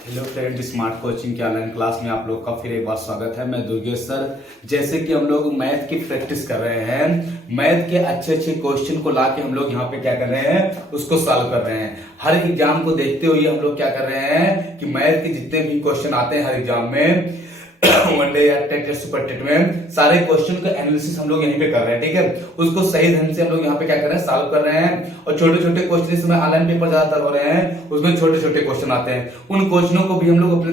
Hello friend, smart coaching के online class में आप लोग का फिर एक बार स्वागत है। मैं दुर्गेश सर। जैसे कि हम लोग मैथ की प्रैक्टिस कर रहे हैं, मैथ के अच्छे अच्छे क्वेश्चन को लाके हम लोग यहाँ पे क्या कर रहे हैं, उसको सॉल्व कर रहे हैं। हर एग्जाम को देखते हुए हम लोग क्या कर रहे हैं कि मैथ के जितने भी क्वेश्चन आते हैं हर एग्जाम में वनडे या टेट या सुपर टेट में, सारे क्वेश्चन का एनालिसिस हम लोग यहीं पे कर रहे हैं। ठीक है, उसको सही ढंग से हम लोग यहाँ पे क्या कर रहे हैं, सॉल्व कर रहे हैं। और छोटे छोटे क्वेश्चन इसमें ऑनलाइन पेपर ज्यादातर हो रहे हैं, उसमें छोटे छोटे क्वेश्चन आते हैं। उन क्वेश्चनों को भी हम लोग अपने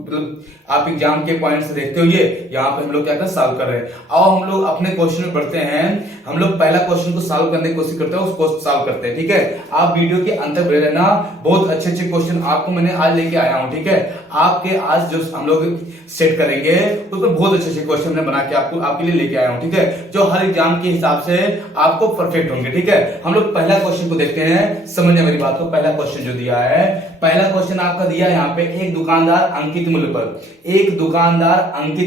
मतलब आप एग्जाम के पॉइंट से देखते हुए यहाँ पे हम लोग क्या कर सॉल्व कर रहे हैं। और हम लोग अपने क्वेश्चन में बढ़ते हैं। हम लोग पहला क्वेश्चन को सॉल्व करने की कोशिश करते हैं, उसको सॉल्व करते हैं। ठीक है, आप वीडियो के अंत तक बने रहना। बहुत अच्छे अच्छे क्वेश्चन आपको मैंने आज लेके आया हूँ। ठीक है, आपके आज जो हम लोग सेट करेंगे उसमें बहुत अच्छे अच्छे क्वेश्चन मैं बना के आपके लिए लेके आया हूँ। ठीक है, जो हर एग्जाम के हिसाब से आपको परफेक्ट होंगे। ठीक है, हम लोग पहला क्वेश्चन को देखते हैं, समझिए मेरी बात को। पहला क्वेश्चन जो दिया है, पहला क्वेश्चन आपका दिया है यहाँ पे, एक दुकानदार अंकित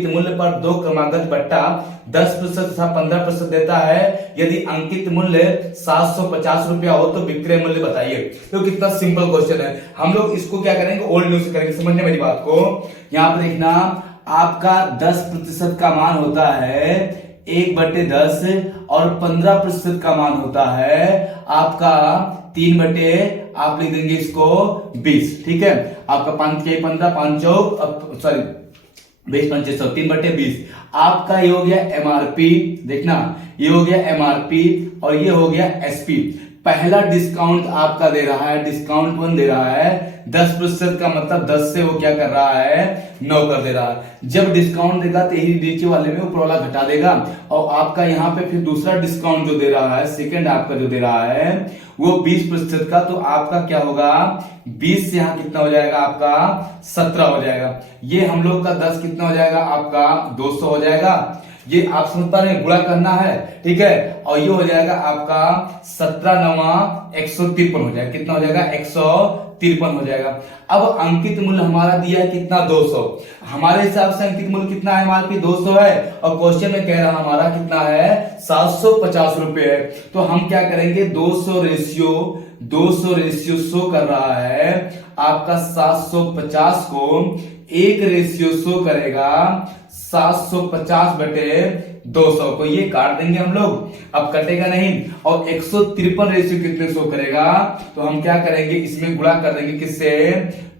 मूल्य पर दो क्रमागत बट्टा 10% तथा 15% देता है। यदि अंकित मूल्य 750 रुपया हो तो विक्रय मूल्य बताइए। तो कितना सिंपल क्वेश्चन है। हम लोग इसको क्या करेंगे, ओल्ड न्यूज से करेंगे। समझने मेरी बात को, यहाँ पर देखना, आपका 10% का मान होता है 1/10 और 15% का मान होता है आपका 3/, आप लिख देंगे इसको 20। ठीक है, आपका 5 के 15, 5 चौक, सॉरी 20 पंचे 100, 3/20। आपका ये हो गया एमआरपी, देखना ये हो गया एमआरपी और ये हो गया एसपी। पहला डिस्काउंट आपका दे रहा है, डिस्काउंट कौन दे रहा है, 10% का मतलब 10 से वो क्या कर रहा है, 9 कर दे रहा है। जब डिस्काउंट देगा तो यही नीचे वाले में ऊपर वाला घटा देगा। और आपका यहाँ पे फिर दूसरा डिस्काउंट जो दे रहा है, सेकंड आपका जो दे रहा है वो 20% का, तो आपका क्या होगा, 20 से यहाँ कितना हो जाएगा आपका 17 हो जाएगा। ये हम लोग का 10 कितना हो जाएगा आपका 200 हो जाएगा। ये आप समझ पा रहे हैं, गुणा करना है। ठीक है, और ये हो जाएगा आपका 17 9 153 हो जाएगा। कितना हो जाएगा, 153 हो जाएगा। अब अंकित मूल्य हमारा दिया है कितना, 200। हमारे हिसाब से अंकित मूल्य कितना है, हमारे 200 है और क्वेश्चन में कह रहा हमारा कितना है, 750 रुपए है। तो हम क्या करेंगे, 200 रेशियो शो कर रहा है आपका 750 को 1 रेशियो शो करेगा 750/200 को, ये काट देंगे हम लोग, अब कटेगा नहीं। और 153 रेशियो कितने शो करेगा, तो हम क्या करेंगे, इसमें गुणा कर देंगे किससे,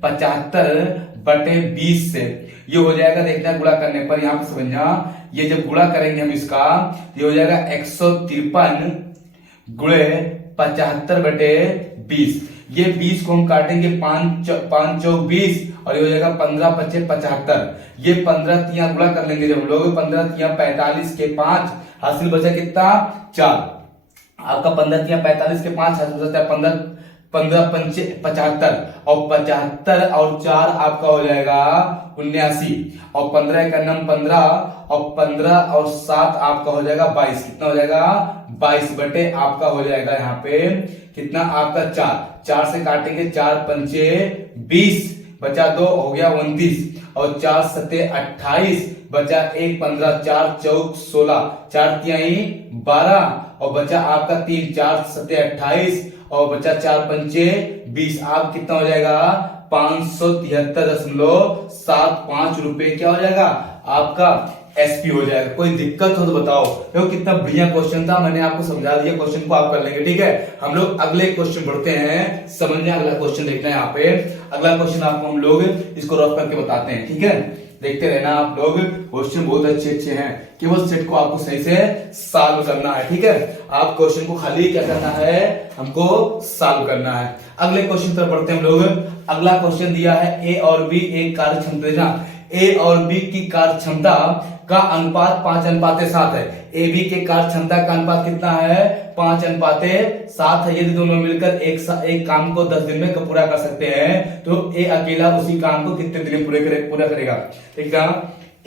75/20 से। ये हो जाएगा, देखना गुणा करने पर, यहां पर समझना, ये जब गुणा करेंगे हम इसका, ये हो जाएगा 153 गुणे 75/20। ये 20 को हम काटेंगे 5 चौक 20 और ये हो जाएगा 15 पच्चे 75। ये 15 तिया गुणा कर लेंगे जब हम लोग, 15 तिया 45 के 5 हासिल बचा कितना, 4। आपका 15 तिया 45 के 5 हासिल बचा 15 पंचे 75 और 75 और 4 आपका हो जाएगा 79 और 15 का नम 15 और 15 और 7 आपका हो जाएगा 22। कितना हो जाएगा, 22 आपका हो जाएगा यहाँ पे कितना आपका 4 से काटेंगे, 4 पंचे 20 बचा 2 हो गया 29 और 4 सते 28 बचा 1 15, 4 चौक 16, 4 तिहाई 12 और बचा आपका 3, 4 सते 28 और बचा 4 पंचे 20। आप कितना हो जाएगा, 573.75 रुपए क्या हो जाएगा आपका एसपी हो जाएगा। कोई दिक्कत हो तो बताओ। देखो कितना बढ़िया क्वेश्चन था, मैंने आपको समझा दिया, क्वेश्चन को आप कर लेंगे। ठीक है, हम लोग अगले क्वेश्चन बढ़ते हैं, समझने अगला क्वेश्चन देखना है। यहाँ पे अगला क्वेश्चन आपको हम लोग इसको रफ करके बताते हैं। ठीक है, देखते रहना आप लोग, क्वेश्चन बहुत अच्छे अच्छे हैं, केवल सेट को आपको सही से सॉल्व करना है। ठीक है, आप क्वेश्चन को खाली क्या करना है, हमको सॉल्व करना है। अगले क्वेश्चन पर बढ़ते हैं हम लोग। अगला क्वेश्चन दिया है, ए और बी एक कार्य क्षमता, ए और बी की कार्य क्षमता का अनुपात 5:7 है। ए बी के कार्य क्षमता का अनुपात कितना है, 5:7 है। यदि दोनों मिलकर एक काम को 10 दिन में पूरा कर सकते हैं तो ए अकेला उसी काम को कितने दिन में पूरा करेगा। ठीक है,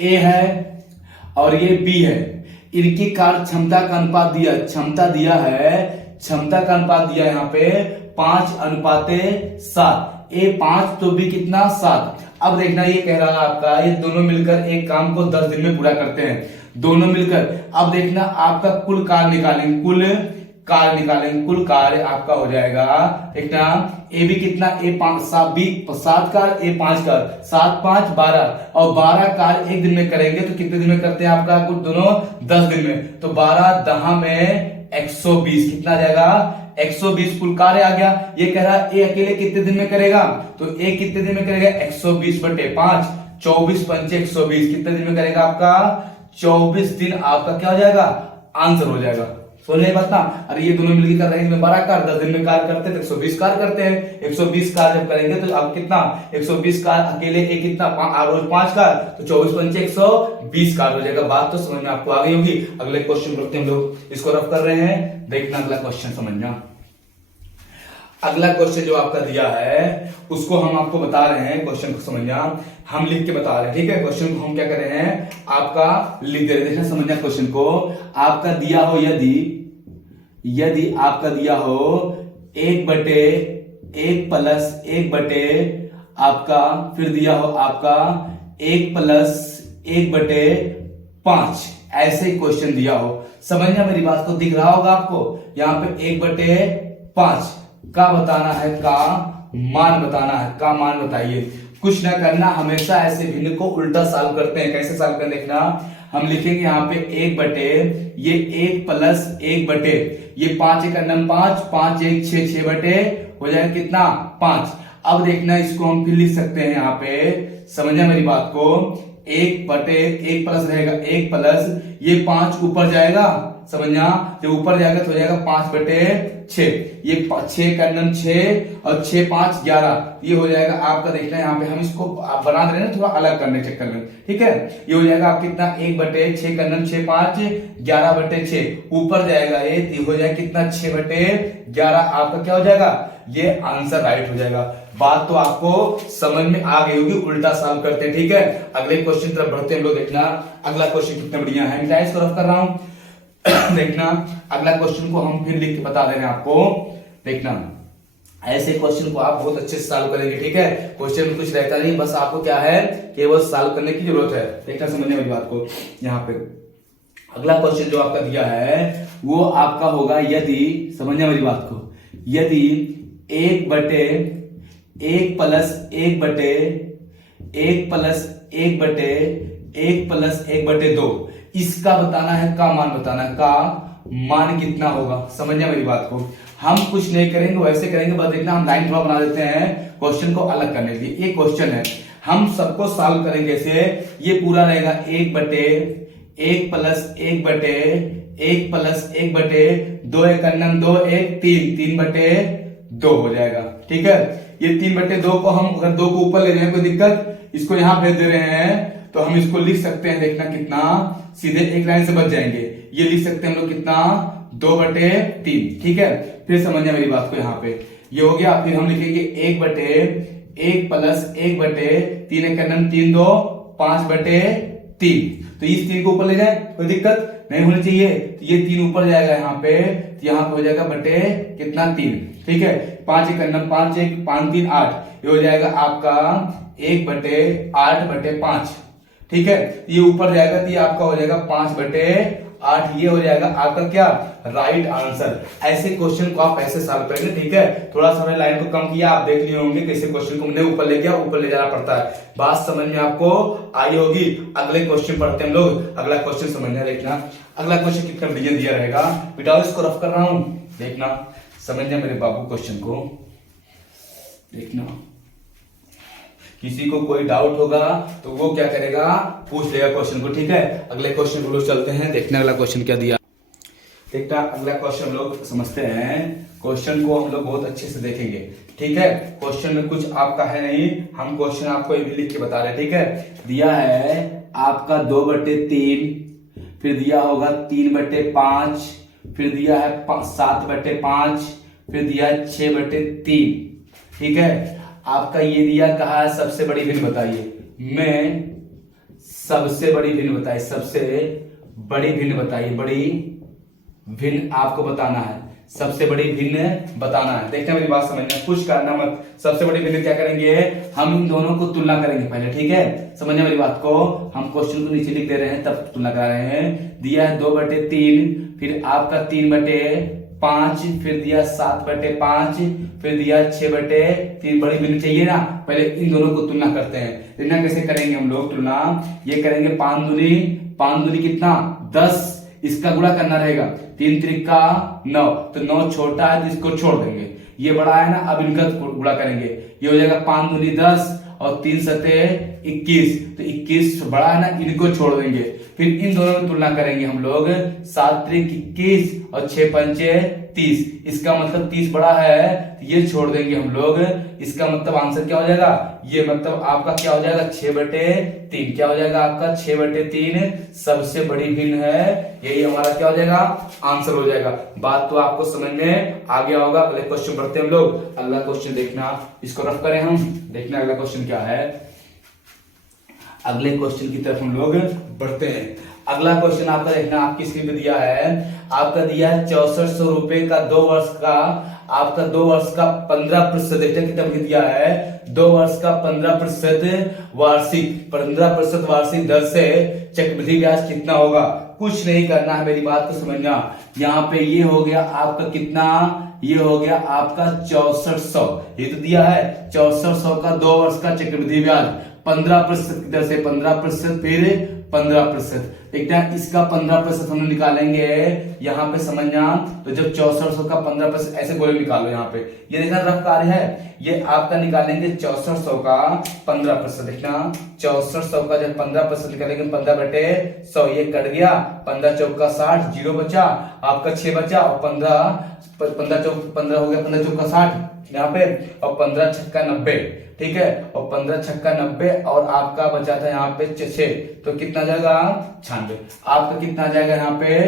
ए है और ये बी है, इनकी कार्य क्षमता का अनुपात दिया, क्षमता दिया यहाँ पे 5:7। ए 5 तो बी कितना 7। अब देखना, ये कह रहा है आपका, ये दोनों मिलकर एक काम को 10 दिन में पूरा करते हैं, दोनों मिलकर। अब देखना आपका कुल कार्य निकालेंगे, कुल कार्य निकालेंगे, कुल कार्य आपका हो जाएगा देखना ए बी कितना ए 5 7 कार्य ए 5 कार्य 7 5 12 और 12 कार्य एक दिन में करेंगे तो कितने दिन में करते हैं आपका कुल दोनों 10 दिन में। तो 12 10 में 120 कितना आ जाएगा 120 कुल कार्य आ गया। ये कह रहा है ए अकेले कितने दिन में करेगा तो ए कितने दिन में करेगा 120 बटे 5 24 पंचे 120 कितने दिन में करेगा आपका 24 दिन आपका क्या हो जाएगा आंसर हो जाएगा। समझ नहीं बात ना। अरे ये दोनों मिलकर कर रहे हैं 12 कार्य 10 दिन में कार्य करते हैं तो 120 कार्य करते हैं। 120 कार्य जब करेंगे तो आप कितना 120 कार्य अकेले एक कितना रोज 5 कार्य तो 24 पंचे 120 कार्य हो जाएगा। बात तो समझ में आपको आ गई होगी। अगले क्वेश्चन करते हैं हम लोग, इसको रफ कर रहे हैं, देखना अगला क्वेश्चन समझना। अगला क्वेश्चन जो आपका दिया है उसको हम आपको बता रहे हैं, क्वेश्चन को समझना, हम लिख के बता रहे हैं, ठीक है। क्वेश्चन को हम क्या कर रहे हैं आपका लिख दे रहे हैं, देखना समझना क्वेश्चन को। आपका दिया हो यदि आपका दिया हो 1 बटे 1 प्लस 1 बटे आपका फिर दिया हो आपका 1 प्लस 1 बटे 5 ऐसे क्वेश्चन दिया हो। समझना मेरी बात को, दिख रहा होगा आपको यहाँ पे 1 बटे 5 का बताना है, का मान बताना है, का मान बताइए। कुछ ना करना, हमेशा ऐसे भिन्न को उल्टा सॉल्व करते हैं। कैसे सॉल्व करना देखना, हम लिखेंगे यहाँ पे 1 बटे ये 1 प्लस 1 बटे ये 5 1 5 5 1 6 6 बटे हो जाएगा कितना 5। अब देखना इसको हम फिर लिख सकते हैं यहाँ पे, समझना मेरी बात को, 1 बटे 1 प्लस रहेगा 1 प्लस ये 5 ऊपर जाएगा, समझना जब ऊपर जाएगा तो हो जाएगा 5 बटे 6 ये 6 का 6 और 6 5 11 ये हो जाएगा आपका। देखना यहाँ पे हम इसको बना दे रहे हैं थोड़ा अलग करने के चक्कर में, ठीक है। ये हो जाएगा आप कितना 1 बटे 6 का 6 5 11 बटे 6 ऊपर जाएगा ये हो जाएगा कितना 6 बटे 11 आपका क्या हो जाएगा, ये आंसर राइट हो जाएगा। बात तो आपको समझ में आ गई होगी, उल्टा सॉल्व करते हैं, ठीक है। अगले क्वेश्चन तरफ बढ़ते हैं हम लोग। देखना अगला क्वेश्चन कितना बढ़िया है, मैं इसको रफ कर रहा हूं देखना अगला क्वेश्चन को हम फिर लिख के बता दे रहे हैं आपको। देखना ऐसे क्वेश्चन को आप बहुत अच्छे से सॉल्व करेंगे, ठीक है। क्वेश्चन में कुछ रहता नहीं, बस आपको क्या है केवल सॉल्व करने की जरूरत है। देखना समझने वाली बात को, यहाँ पे अगला क्वेश्चन जो आपका दिया है वो आपका होगा यदि, समझने वाली बात को, यदि 1 बटे 1 प्लस 1 बटे 1 प्लस 1 बटे 1 प्लस 1 बटे 2 इसका बताना है, का मान बताना है, का मान कितना होगा। समझना मेरी बात को, हम कुछ नहीं करेंगे वैसे करेंगे, बस देखना हम लाइन थोड़ा बना देते हैं क्वेश्चन को अलग करने के लिए। ये क्वेश्चन है, हम सबको सॉल्व करेंगे ऐसे, ये पूरा रहेगा 1 बटे 1 प्लस 1 बटे 1 प्लस 1 बटे 2 1 2 1 3 बटे 2 हो जाएगा, ठीक है। ये 3 बटे 2 को हम अगर 2 को ऊपर ले जाए कोई दिक्कत, इसको यहां भेज दे रहे हैं तो हम इसको लिख सकते हैं। देखना कितना सीधे एक लाइन से बच जाएंगे, ये लिख सकते हैं हम लोग कितना 2 बटे 3, ठीक है। फिर समझना मेरी बात को, यहाँ पे ये हो गया। फिर हम लिखेंगे 1 बटे 1 प्लस 1 बटे 3 1 3 2 5 बटे 3। तो इस 3 को ऊपर ले जाए कोई दिक्कत नहीं होनी चाहिए, तो ये 3 ऊपर जाएगा यहाँ पे, तो यहाँ पे हो जाएगा बटे कितना 3, ठीक है। 5 1 5 1 5 3 8 ये हो जाएगा आपका 1 बटे 8 बटे 5, ठीक है। ये ऊपर जाएगा तो ये आपका हो जाएगा 5 बटे 8, ये हो जाएगा आपका क्या राइट आंसर। ऐसे क्वेश्चन को आप ऐसे सॉल्व करेंगे, ठीक है। थोड़ा सा मैंने लाइन को कम किया, आप देख लिए होंगे कैसे क्वेश्चन को मैंने ऊपर ले गया, ऊपर ले जाना पड़ता है। बात समझ में आपको आई होगी। अगले क्वेश्चन पढ़ते हैं हम लोग, अगला क्वेश्चन समझना। देखना अगला क्वेश्चन कितना बढ़िया दिया रहेगा, बेटा इसको रफ कर रहा हूं, देखना समझना मेरे बाबू क्वेश्चन को। देखना किसी को कोई डाउट होगा तो वो क्या करेगा, पूछ लेगा क्वेश्चन को, ठीक है। अगले क्वेश्चन को लोग चलते हैं, देखने अगला क्वेश्चन क्या दिया। देखना अगला क्वेश्चन लोग समझते हैं, क्वेश्चन को हम लोग बहुत अच्छे से देखेंगे, ठीक है। क्वेश्चन में कुछ आपका है नहीं, हम क्वेश्चन आपको ये लिख के बता रहे हैं, ठीक है। दिया है आपका 2 बटे 3, फिर दिया होगा 3 बटे 5, फिर दिया है 7 बटे 5, फिर दिया है 6 बटे 3, ठीक है। आपका ये दिया कहा है सबसे बड़ी भिन्न बताइए, मैं सबसे बड़ी भिन्न बताइए, सबसे बड़ी भिन्न बताइए, बड़ी भिन्न आपको बताना है, सबसे बड़ी भिन्न बताना है। देखना मेरी बात समझना, कुछ करना मत, सबसे बड़ी भिन्न क्या करेंगे, हम इन दोनों को तुलना करेंगे पहले, ठीक है। समझना मेरी बात को, हम क्वेश्चन को नीचे लिख दे रहे हैं तब तुलना करा रहे हैं। दिया है 2 बटे 3, फिर आपका 3 बटे 5, फिर दिया 7/5, फिर दिया 6/3। बड़ी भिन्न चाहिए ना, पहले इन दोनों को तुलना करते हैं। तुलना कैसे करेंगे हम लोग? तुलना ये करेंगे 5 दूनी कितना 10, इसका गुणा करना रहेगा 3 त्रिका 9, तो 9 छोटा है तो इसको छोड़ देंगे, ये बड़ा है ना, अब इनका गुणा करेंगे, ये हो जाएगा 5 दूनी 10 और 3 सते 21, तो 21 बड़ा है ना, इनको छोड़ देंगे। फिर इन दोनों में तुलना करेंगे हम लोग, 7 त्रिक 21 और 6 पंचे 30, इसका मतलब 30 बड़ा है, तो ये छोड़ देंगे हम लोग। इसका मतलब आंसर क्या हो जाएगा? ये मतलब आपका क्या हो जाएगा? 6/3। क्या हो जाएगा आपका? 6/3 सबसे बड़ी भिन्न है, यही हमारा क्या हो जाएगा? आंसर हो जाएगा। बात तो आपको समझ में आ गया होगा। अगले क्वेश्चन बढ़ते हैं हम लोग। अगला क्वेश्चन देखना, इसको रफ करें हम, देखना अगला क्वेश्चन क्या है। अगले क्वेश्चन की तरफ हम लोग बढ़ते हैं। अगला क्वेश्चन आपका देखना, आपकी स्क्रीन पे दिया है, आपका दिया है 6400 रुपए का 2 वर्ष का, आपका 2 वर्ष का 15% देखते कितना दिया है, 2 वर्ष का 15% वार्षिक दर से चक्रवृद्धि ब्याज कितना होगा? कुछ नहीं करना है, मेरी बात को समझना। यहाँ पे ये हो गया आपका कितना, ये हो गया आपका 6400, ये तो दिया है 6400 का 2 वर्ष का चक्रवृद्धि ब्याज 15% की दर से, 15% फिर 15%। देखते हैं इसका 15% हम निकालेंगे, यहाँ पे समझना, तो जब 6400 का 15% ऐसे गोले निकालो, यहाँ पे ये देखना रफ कार्य है, ये आपका निकालेंगे 6400 का 15%। देखना 6400 का जब 15% निकालेंगे 15/100, ये कट गया, 15 चौका 60, 0 बचा, आपका 6 बचा, और 15 हो गया, 15 चौका 60 यहाँ पे, और 15 छक्का 90, ठीक है, और 15 छक्का 90, और आपका बचा था यहाँ पे 6, तो कितना जाएगा? 96। आपका कितना जाएगा यहाँ पे?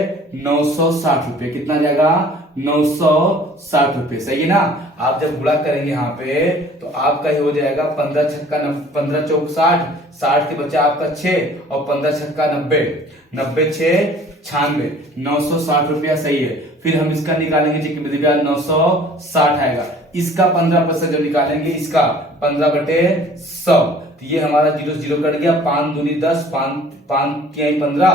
960 रुपए। कितना जाएगा? 960 रुपए, सही है ना। आप जब गुणा करेंगे यहाँ पे, तो आपका ये हो जाएगा 15 छक्का 15 चौक 60, 60 के बचा आपका 6, और 15 छक्का 90, 90 6 96, 960 रुपया, सही है। फिर हम इसका निकालेंगे चक्रवृद्धि ब्याज 960 आएगा, इसका 15% जो निकालेंगे, इसका 15/100, तो ये हमारा 0 0 कट गया, 5 दूनी 10, 5 तिहाई 15,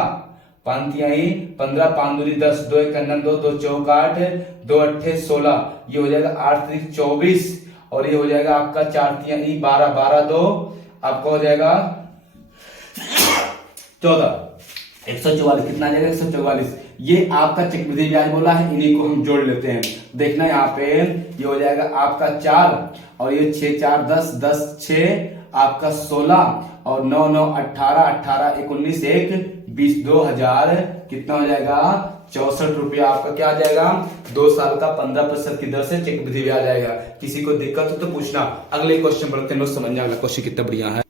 5 तिहाई 15, 5 दूनी 10, 2 1 2, 2 चौक 8, 2 8 16, ये हो जाएगा 8 3 24, और ये हो जाएगा आपका 4 तिहाई 12, 12 2 आपका हो जाएगा 14, 144। कितना आ जाएगा? 144। ये आपका चक्रवृद्धि ब्याज बोला है, इन्हीं को हम जोड़ लेते हैं। देखना यहाँ पे ये हो जाएगा आपका 4, और ये 6 4 10, 10 6 आपका 16, और 9 9 18, 18 19 1 20, 2000 कितना हो जाएगा? 64 रुपया आपका क्या आ जाएगा? 2 साल का 15% की दर से चक्रवृद्धि ब्याज आएगा। किसी को दिक्कत हो तो पूछना। अगले क्वेश्चन बढ़ते हैं, समझना अगला क्वेश्चन कितना बढ़िया है।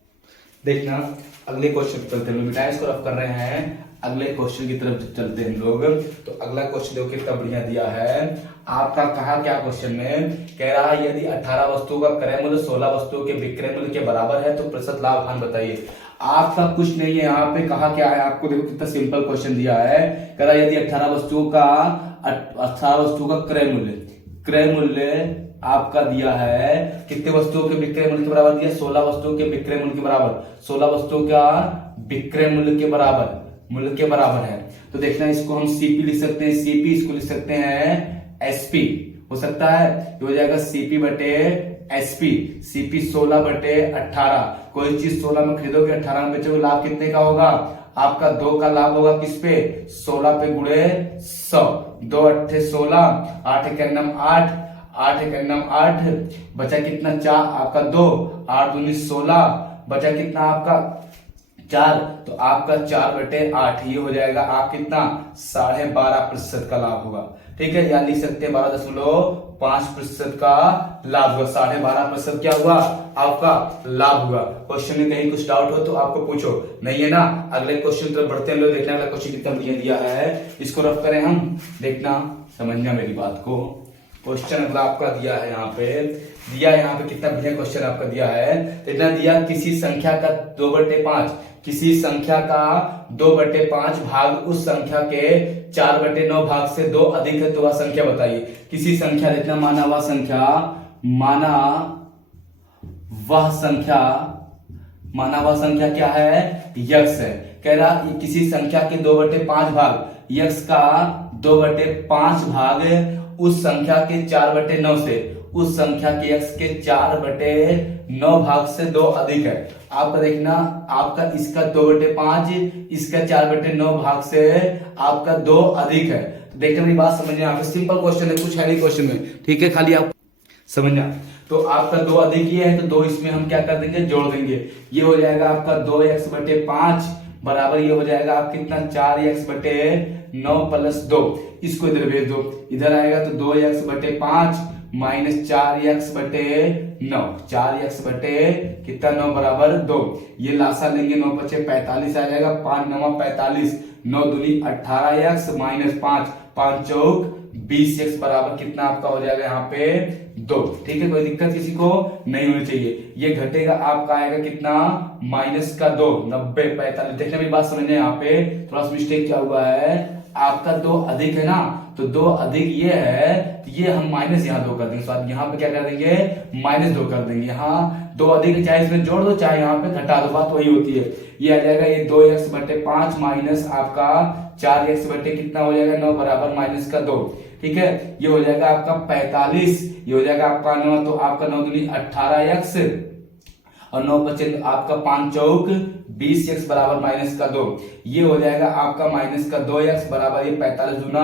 देखना अगले क्वेश्चन चलते हैं, बेटा इसको रफ कर रहे हैं, अगले क्वेश्चन की तरफ चलते हैं लोग। तो अगला क्वेश्चन देखो कितना बढ़िया दिया है आपका। कहा क्या क्वेश्चन में कह रहा है, यदि 18 वस्तुओं का क्रय मूल्य 16 वस्तुओं के विक्रय मूल्य के बराबर है तो प्रतिशत लाभ हानि बताइए। आपका कुछ नहीं है, यहाँ पे कहा क्या है आपको, देखो कितना सिंपल क्वेश्चन दिया है। कह रहा है यदि 18 वस्तुओं का क्रय मूल्य आपका दिया है, कितने वस्तुओं के विक्रय मूल्य के बराबर दिया? 16 वस्तुओं के विक्रय मूल्य के बराबर, 16 वस्तुओं का विक्रय मूल्य के बराबर है। तो देखना इसको हम सीपी लिख सकते हैं, सीपी इसको लिख सकते हैं एसपी, हो सकता है, ये हो जाएगा सीपी बटे एसपी, सीपी 16/18। कोई चीज 16 में खरीदोगे 18 में बेचोगे, लाभ कितने का होगा? आपका 2 का लाभ होगा किस पे? 16 पे गुणे 100, 2 8 16, 8 1 9 8, 8 1 9 8, बचा कितना? 4, आपका 2, 8 दूनी 16, बचा कितना आपका 4, तो आपका 4/8, ये हो जाएगा आप कितना? 12.5% का लाभ होगा, ठीक है। या लिख सकते हैं 12.5% का लाभ हुआ, 12.5% क्या हुआ? आपका लाभ हुआ। क्वेश्चन में कहीं कुछ डाउट हो तो आपको पूछो, नहीं है ना। अगले क्वेश्चन तरफ बढ़ते हैं लोग, देखना अगला क्वेश्चन कितना बढ़िया दिया है, इसको रफ करें हम, देखना समझना मेरी बात को। क्वेश्चन अगला आपका दिया है यहाँ पे, यहाँ पे कितना बढ़िया क्वेश्चन आपका दिया है। इतना दिया, किसी संख्या का 2/5, किसी संख्या का 2/5 भाग उस संख्या के 4/9 भाग से 2 अधिक है तो वह संख्या बताइए। किसी संख्या, देखना माना वह संख्या क्या है? यक्स है। कह रहा किसी संख्या के 2/5 भाग, यक्स का 2/5 भाग उस संख्या के 4/9 से, उस संख्या के x के 4/9 भाग से 2 अधिक है। आपका देखना, आपका इसका 2/5, इसका 4/9 भाग से आपका 2 अधिक है। तो देखिए मेरी बात समझिए, यहाँ पे सिंपल क्वेश्चन है, कुछ है नहीं क्वेश्चन में, ठीक है, खाली आप समझना। तो आपका 2 अधिक ये है तो 2 इसमें हम क्या कर देंगे, जोड़ देंगे। ये हो जाएगा आपका 2x/5 बराबर ये हो जाएगा आप कितना 4x/9 + 2। इसको इधर भेज दो, इधर आएगा तो 2x/5 माइनस 4x/9, 4x कितना 9 बराबर 2। ये लासा लेंगे, 9 × 5 45 आ जाएगा, 5 × 9 45, 9 दूनी 18x माइनस 5, 5 चौक 20x बराबर कितना आपका हो जाएगा यहाँ पे 2। ठीक है, कोई दिक्कत किसी को नहीं होनी चाहिए। ये घटेगा आपका आएगा कितना -2, 90 45। देखने मेरी बात समझने, यहाँ पे थोड़ा सा मिस्टेक क्या हुआ है, आपका 2 अधिक है ना, तो 2 अधिक ये है तो ये हम माइनस यहाँ 2 कर देंगे, तो यहाँ पे क्या कर देंगे -2 कर देंगे। यहाँ 2 अधिक चाहे इसमें जोड़ दो चाहे यहाँ पे घटा दो, बात वही होती है। ये आ जाएगा ये 2x/5 माइनस आपका 4x बटे कितना हो जाएगा 9 बराबर -2। ठीक है, ये हो जाएगा आपका 45, ये हो जाएगा आपका 9, तो आपका 9 दूनी 18x और 9 बचे आपका 5 चौक 20x बराबर -2। ये हो जाएगा आपका -2x बराबर ये 45 दूना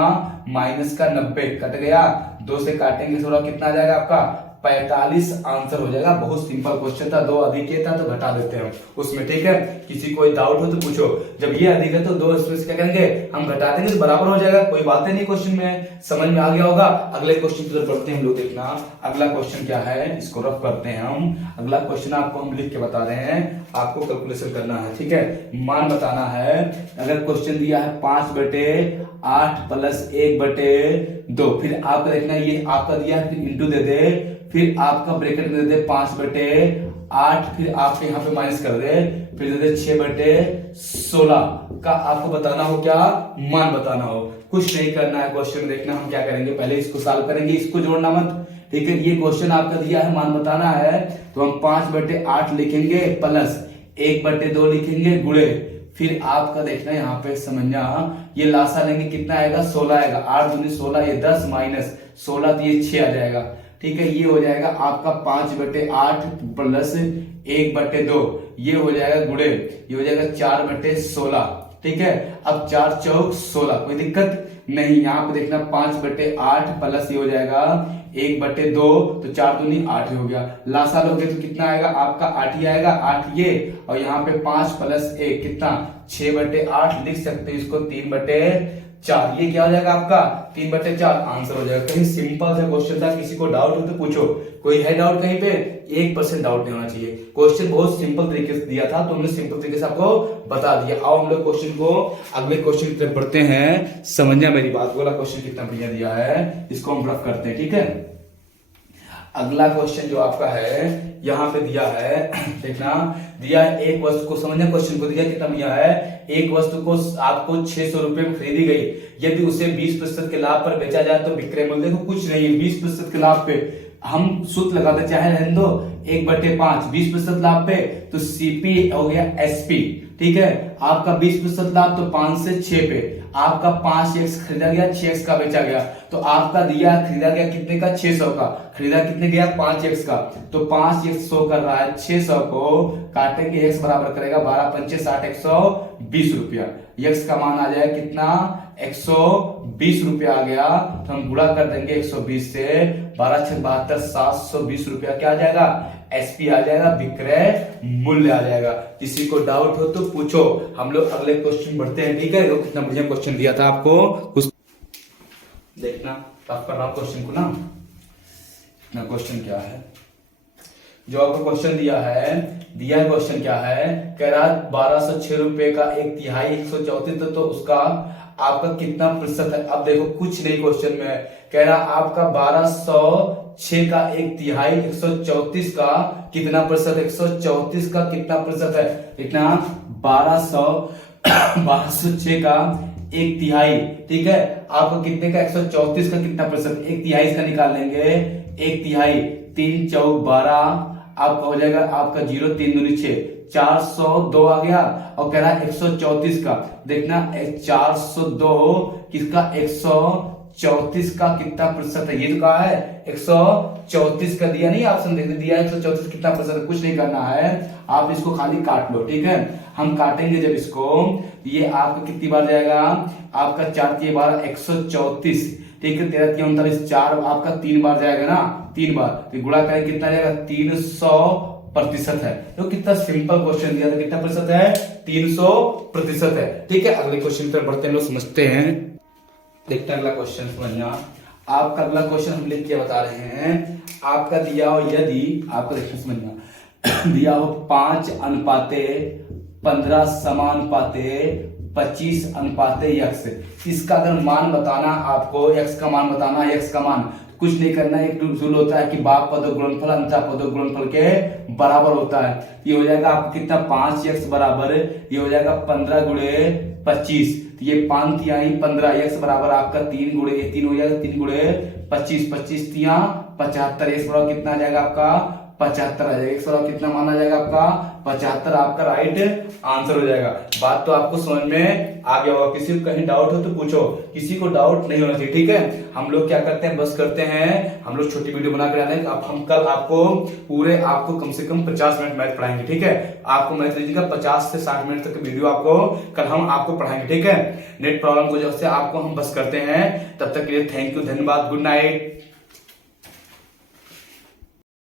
-90 कट गया, 2 से काटेंगे थोड़ा कितना आ जाएगा आपका 45 आंसर हो जाएगा। बहुत सिंपल क्वेश्चन था, 2 अधिक था तो घटा देते हैं उसमें। ठीक है, किसी कोई डाउट हो तो पूछो। जब ये अधिक है तो 2 इसमें क्या करेंगे हम घटा देंगे तो बराबर हो जाएगा, कोई बात नहीं। क्वेश्चन में समझ में आ गया होगा। अगले क्वेश्चन की तरफ बढ़ते हैं हम लोग। देखना अगला क्वेश्चन क्या है, इसको रफ करते हैं हम। अगला क्वेश्चन आपको हम लिख के बता रहे हैं, आपको कैलकुलेशन करना है। ठीक है, मान बताना है। अगर क्वेश्चन दिया है 5/8 + 1/2, फिर आपका देखना ये आपका दिया है, फिर इंटू दे दे, फिर आपका ब्रैकेट में दे दे 5/8, फिर आपके यहाँ पे माइनस कर दे, फिर दे दे 6/16 का आपको बताना हो, क्या मान बताना हो। कुछ नहीं करना है क्वेश्चन, देखना हम क्या करेंगे, पहले इसको सॉल्व करेंगे, इसको जोड़ना मत। ठीक है, ये क्वेश्चन आपका दिया है मान बताना है, तो हम 5/8 लिखेंगे प्लस 1/2 लिखेंगे गुणे, फिर आपका देखना यहाँ पे समझना, ये लासा लेंगे कितना आएगा 16 आएगा, 8 दूनी 16, ये 10 माइनस 16 तो ये 6 आ जाएगा। ठीक है, ये हो जाएगा आपका 5/8 प्लस 1/2, ये हो जाएगा गुणे, ये हो जाएगा 4/16। ठीक है, अब 4 चौक 16, कोई दिक्कत नहीं। यहाँ पे देखना 5/8 प्लस ये हो जाएगा 1/2, तो 4 दूनी 8 हो गया। लासा लोगे तो कितना आएगा आपका 8 ही आएगा, 8 ये, और यहाँ पे 5 + 1 कितना 6/8 लिख सकते हैं इसको 3/4। ये क्या हो जाएगा आपका 3/4 आंसर हो जाएगा। कहीं सिंपल से क्वेश्चन था, किसी को डाउट हो तो पूछो। कोई है डाउट कहीं पे, 1% डाउट नहीं होना चाहिए। क्वेश्चन बहुत सिंपल तरीके से दिया था तो हमने सिंपल तरीके से आपको बता दिया। आओ हम लोग क्वेश्चन को अगले क्वेश्चन की तरफ बढ़ते हैं। समझना मेरी बात, बोला क्वेश्चन कितना बढ़िया दिया है, इसको हम रफ करते हैं। ठीक है, अगला क्वेश्चन जो आपका है यहाँ पे दिया है, देखना दिया है एक वस्तु को, समझना क्वेश्चन को दिया कितना दिया है, एक वस्तु को आपको 600 रुपए में खरीदी गई, यदि उसे 20% के लाभ पर बेचा जाए तो विक्रय मूल्य, देखो कुछ नहीं, 20% के लाभ पे हम सूत्र लगाते चाहे रहने दो 1/5, 20% लाभ पे तो सीपी हो गया एसपी। ठीक है, आपका 20% लाभ तो 5 से 6 पे, आपका 5x खरीदा गया, 6x का बेचा गया, तो आपका दिया खरीदा गया कितने का 600 का, खरीदा कितने गया 5x का, तो 5x 100 कर रहा है, 600 को काटेंगे x बराबर करेगा 12 × 5 = 60, 120 रुपया। x का मान आ जाएगा कितना 120 रुपया आ गया, तो हम गुणा कर देंगे 120 से, 12 × 6 = 72, 720 रुपया क्या आ जाएगा एसपी आ जाएगा, विक्रय मूल्य आ जाएगा। किसी को डाउट हो तो पूछो। हम लोग अगले क्वेश्चन बढ़ते हैं। ठीक है, देखो कितना बढ़िया क्वेश्चन दिया था आपको, कुछ देखना टफ कर रहा हूं क्वेश्चन को ना। इतना क्वेश्चन क्या है जो आपको क्वेश्चन दिया है, क्वेश्चन क्या है, कह रहा 1206 रुपए का 1/3 134, तो उसका आपका कितना प्रतिशत है। अब देखो कुछ नहीं, क्वेश्चन में कह रहा आपका 1206 का 1/3 134 का कितना प्रतिशत, 134 का कितना प्रतिशत है। इतना 1206 का 1/3, ठीक है, आपको कितने का 134 का कितना प्रतिशत, 1/3 का निकाल लेंगे, 1/3 3 चौक 12, आपका हो जाएगा आपका 0 3 दूनी 6, 402 आ गया, और कह रहा है 134 का, देखना 402 किसका 134 का कितना प्रतिशत है? ये तो कहा है 134 का दिया नहीं, ऑप्शन दिया है 134 कितना प्रतिशत है। कुछ नहीं करना है, आप इसको खाली काट लो, ठीक है। हम काटेंगे जब इसको, ये आपका कितनी बार जाएगा, आपका 4×12 134, ठीक है। 13×3 4 आपका 3 बार जाएगा ना, 3 बार, तो गुणा करें कितना जाएगा, 300% है। तो कितना सिंपल क्वेश्चन दिया था, कितना प्रतिशत है, 300% है, ठीक है। अगले क्वेश्चन पर बढ़ते हैं, लोग समझते हैं, देखते हैं अगला क्वेश्चन समझना। आपका अगला क्वेश्चन हम लिख के बता रहे हैं, आपका दिया हो, यदि आपका देखिए समझना, दिया हो 5:15 समानुपाते 25:x, इसका अगर मान बताना आपको, x का मान बताना, x का मान कुछ नहीं करना, एक रूल होता है कि बाप पदों गुणनफल अंतः पदों गुणनफल के बराबर होता है। ये हो जाएगा आपको कितना, 5x बराबर, ये हो जाएगा 15×25, तो ये 5 तिहाई 15, x बराबर आपका 3 गुणे, ये 3 हो जाएगा, 3×25, 25 तिया 75, x बराबर कितना आ जाएगा आपका 75 आ जाएगा, x बराबर कितना माना जाएगा आपका 75, आपका राइट आंसर हो जाएगा। बात तो आपको समझ में आ गया होगा, किसी को कहीं डाउट हो तो पूछो, किसी को डाउट नहीं होना चाहिए, ठीक है। हम लोग क्या करते हैं, बस करते हैं, हम लोग छोटी वीडियो बना कर आने, अब हम कल आपको पूरे आपको कम से कम 50 मिनट मैथ पढ़ाएंगे, ठीक है। आपको मैथ लीजिएगा 50 से 60 मिनट तक की वीडियो आपको कल हम आपको पढ़ाएंगे, ठीक है। नेट प्रॉब्लम की वजह से आपको हम बस करते हैं, तब तक के लिए थैंक यू, धन्यवाद, गुड नाइट।